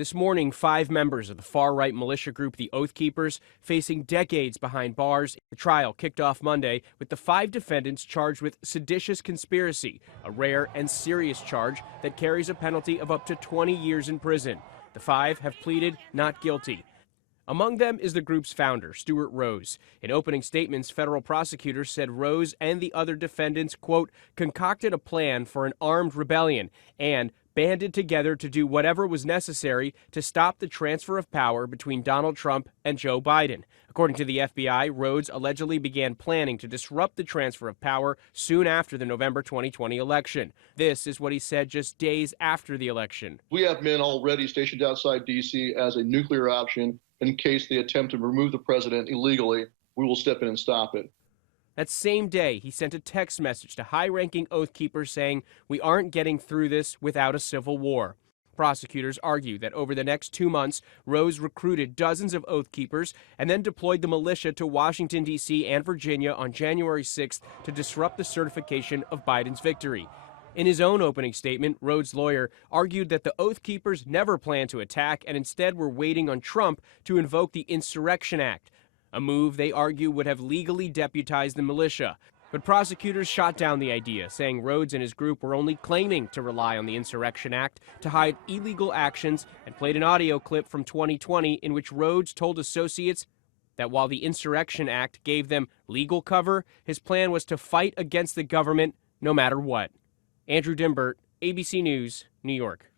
This morning, 5 members of the far-right militia group, the Oath Keepers, facing decades behind bars. The trial kicked off Monday with the 5 defendants charged with seditious conspiracy, a rare and serious charge that carries a penalty of up to 20 years in prison. The 5 have pleaded not guilty. Among them is the group's founder, Stewart Rhodes. In opening statements, federal prosecutors said Rhodes and the other defendants, quote, concocted a plan for an armed rebellion and banded together to do whatever was necessary to stop the transfer of power between Donald Trump and Joe Biden. According to the FBI, Rhodes allegedly began planning to disrupt the transfer of power soon after the November 2020 election. This is what he said just days after the election. We have men already stationed outside D.C. as a nuclear option. In case they attempt to remove the president illegally, we will step in and stop it. That same day, he sent a text message to high-ranking Oath Keepers saying, "We aren't getting through this without a civil war." Prosecutors argue that over the next 2 months, Rhodes recruited dozens of Oath Keepers and then deployed the militia to Washington, D.C. and Virginia on January 6th to disrupt the certification of Biden's victory. In his own opening statement, Rhodes' lawyer argued that the Oath Keepers never planned to attack and instead were waiting on Trump to invoke the Insurrection Act, a move they argue would have legally deputized the militia. But prosecutors shot down the idea, saying Rhodes and his group were only claiming to rely on the Insurrection Act to hide illegal actions, and played an audio clip from 2020 in which Rhodes told associates that while the Insurrection Act gave them legal cover, his plan was to fight against the government no matter what. Andrew Dimbert, ABC News, New York.